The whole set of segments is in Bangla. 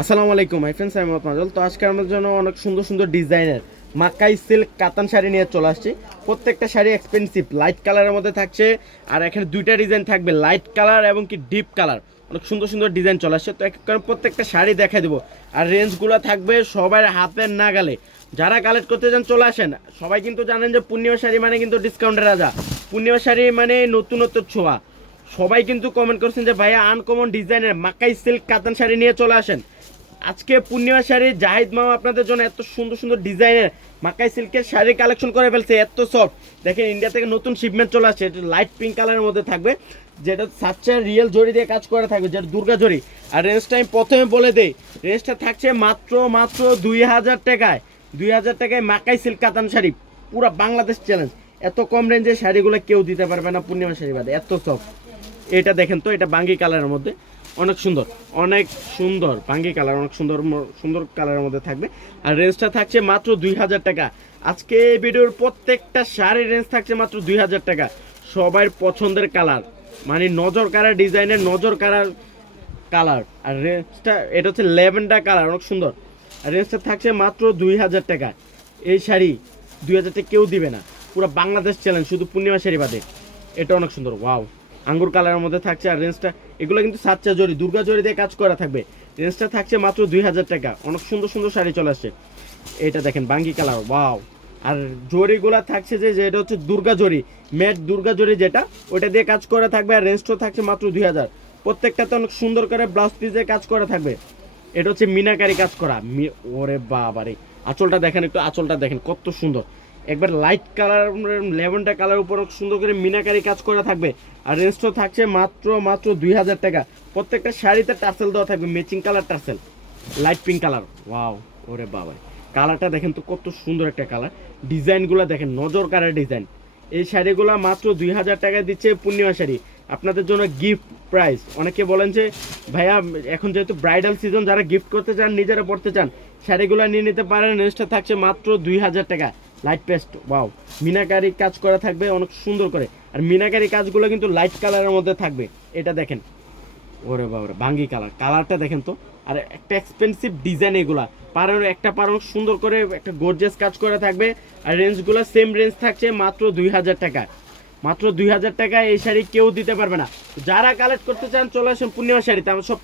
আসসালামু আলাইকুম মাই ফ্রেন্ডস, আমি মাজল। তো আজকে আমাদের জন্য অনেক সুন্দর সুন্দর ডিজাইনের মাকাই সিল্ক কাতান শাড়ি নিয়ে চলে আসছি। প্রত্যেকটা শাড়ি এক্সপেন্সিভ, লাইট কালারের মধ্যে থাকছে। আর এখানে দুইটা ডিজাইন থাকবে, লাইট কালার এবং কি ডিপ কালার। অনেক সুন্দর সুন্দর ডিজাইন চলে আসছে। তো এক করে প্রত্যেকটা শাড়ি দেখা দেবো। আর রেঞ্জগুলো থাকবে সবার হাতের নাগালে। যারা কালেক্ট করতে চান চলে আসেন। সবাই কিন্তু জানেন যে পূর্ণিমা শাড়ি মানে কিন্তু ডিসকাউন্টের রাজা, পূর্ণিমা শাড়ি মানে নতুনত্ব ছোঁয়া। সবাই কিন্তু কমেন্ট করছেন যে ভাইয়া আনকমন ডিজাইনের মাকাই সিল্ক কাতান শাড়ি নিয়ে চলে আসেন। আজকে পূর্ণিমা শাড়ি জাহিদ মামা আপনাদের জন্য এত সুন্দর সুন্দর ডিজাইনের মাকাই সিল্কের শাড়ি কালেকশন করে ফেলছে, এত সফট। দেখেন ইন্ডিয়া থেকে নতুন শিপমেন্ট চলে আসছে, এটা লাইট পিঙ্ক কালারের মধ্যে থাকবে, যেটা সাচ্চা রিয়েল জড়ি দিয়ে কাজ করে থাকবে, যেটা দুর্গা জড়ি। আর রেঞ্জটা আমি প্রথমে বলে দেই, রেঞ্জটা থাকছে মাত্র 2000 টাকায়। 2000 টাকায় মাকাই সিল্ক কাতান শাড়ি, পুরো বাংলাদেশ চ্যালেঞ্জ। এত কম রেঞ্জে শাড়িগুলো কেউ দিতে পারবে না পূর্ণিমা শাড়ি বাদে, এত সফট। এটা দেখেন তো, এটা বাঙ্গি কালারের মধ্যে অনেক সুন্দর, অনেক সুন্দর বাঙ্গি কালার, অনেক সুন্দর সুন্দর কালারের মধ্যে থাকবে। আর রেঞ্জটা থাকছে মাত্র 2000 টাকা। আজকে এই ভিডিওর প্রত্যেকটা শাড়ির রেঞ্জ থাকছে মাত্র 2000 টাকা। সবার পছন্দের কালার, মানে নজর কালার ডিজাইনের নজর কালার কালার। আর রেঞ্জটা এটা হচ্ছে ল্যাভেন্ডার কালার, অনেক সুন্দর। আর রেঞ্জটা থাকছে মাত্র 2000 টাকা। এই শাড়ি 2000 টাকা কেউ দিবে না, পুরো বাংলাদেশ চ্যালেঞ্জ, শুধু পূর্ণিমা শাড়ি বাদে। এটা অনেক সুন্দর, ওয়াও, আঙ্গুর কালারের মধ্যে থাকছে। আর রেঞ্জটা, এগুলো কিন্তু সাচ্চা জরি, দুর্গা জরি দিয়ে কাজ করা থাকবে। রেঞ্জটা থাকছে মাত্র 2000 টাকা। অনেক সুন্দর সুন্দর শাড়ি চলে আসছে। এটা দেখেন বাঙ্গি কালার, ওয়াও। আর জরিগুলা থাকছে যে এটা হচ্ছে দুর্গা জরি, ম্যাট দুর্গা জরি যেটা, ওটা দিয়ে কাজ করা থাকবে। আর রেঞ্জটাও থাকছে মাত্র 2000। প্রত্যেকটাতে অনেক সুন্দর করে ব্লাউজ পিসে কাজ করা থাকবে। এটা হচ্ছে মিনাকারি কাজ করা। ওরে বাবারে, আঁচলটা দেখেন একটু, আঁচলটা দেখেন কত সুন্দর। একবার লাইট কালার, ল্যাভেন্ডার কালার উপর সুন্দর করে মিনাকারি কাজ করা থাকবে। আর রেঞ্জটা থাকছে মাত্র 2000 টাকা। প্রত্যেকটা শাড়িতে টার্সেল দেওয়া থাকবে, matching colour tassel, light pink colour, wow. ওরে বাবা, কালারটা দেখেন তো কত সুন্দর একটা কালার। ডিজাইনগুলো দেখেন, নজর কালার ডিজাইন। এই শাড়িগুলো মাত্র 2000 টাকায় দিচ্ছে পূর্ণিমা শাড়ি আপনাদের জন্য গিফট প্রাইস। অনেকে বলেন যে ভাইয়া এখন যেহেতু ব্রাইডাল সিজন, যারা গিফট করতে চান, নিজেরা পড়তে চান, শাড়িগুলো নিয়ে নিতে পারেন। রেঞ্জটা থাকছে মাত্র 2000 টাকা। লাইট পেস্ট, ওয়াও, মিনাকারি কাজ করা থাকবে অনেক সুন্দর করে। আর মিনাকারি কাজগুলো কিন্তু লাইট কালারের মধ্যে থাকবে। এটা দেখেন, ওরে বাবা, ভাঙ্গি কালার, কালারটা দেখেন তো। আর একটা এক্সপেন্সিভ ডিজাইন, এগুলা পারের একটা পারো সুন্দর করে একটা গর্জিয়াস কাজ করা থাকবে। আর রেঞ্জগুলো সেম রেঞ্জ থাকছে মাত্র 2000 টাকা। মাত্র 2000 টাকা এই শাড়ি কেউ দিতে পারবে না। যারা কালেক্ট করতে চান চলে আসুন পূর্ণিমা শাড়িতে। আমরা সব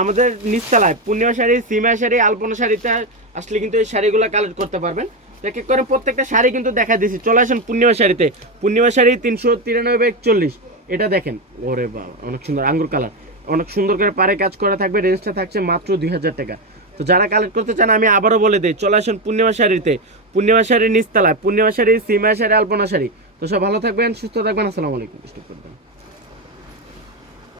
আমাদের নিচতলায় পূর্ণিমা শাড়ি, সিমা শাড়ি, আলপনা শাড়িতে আসলে কিন্তু এই শাড়িগুলো কালেক্ট করতে পারবেন। এক এক করে প্রত্যেকটা শাড়ি কিন্তু দেখা দিয়েছি। চলে আসুন পূর্ণিমা শাড়িতে। পূর্ণিমা শাড়ি 393/41। এটা দেখেন, ওরে বাবা, অনেক সুন্দর আঙ্গুর কালার, অনেক সুন্দর করে পারে কাজ করা থাকবে। রেঞ্জটা থাকছে মাত্র 2000 টাকা। তো যারা কালেক্ট করতে চান আমি আবারও বলে দিই, চলে আসুন পূর্ণিমা শাড়িতে। পূর্ণিমা শাড়ির নিচতলায়, পূর্ণিমা শাড়ি, সিমা শাড়ি, আলপনা শাড়ি। তো সব ভালো থাকবেন, সুস্থ থাকবেন। আসসালামু আলাইকুম।